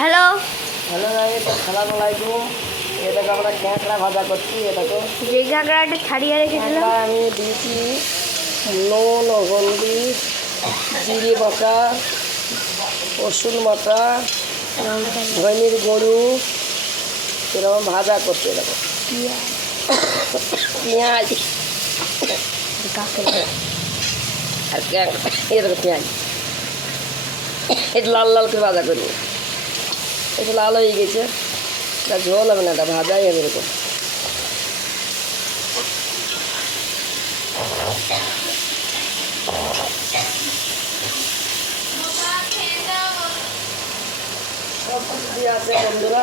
Hello hello guys, আসসালামু আলাইকুম। এই দেখো আমরা ক্যাঁকড়া ভাজা করছি। এ দেখো যে কাঁকড়াটা ছাড়িয়ে রেখেছিলাম ক্যাঁকড়া আমি দিয়েছি নুন ও হলদি, জিরে বাটা, রসুন বাটা, ধনির গুঁড়ো এরকম ভাজা করছে। দেখো পেঁয়াজ আর ক্যাঁকড়া, এই দেখো পেঁয়াজ এটা লাল লাল করে ভাজা করবো। একটু লাল হয়ে গেছে, এটা ঝোল হবে না, এটা ভাজাই হবে এরকম। সব কিছু দিয়ে আছে বন্ধুরা।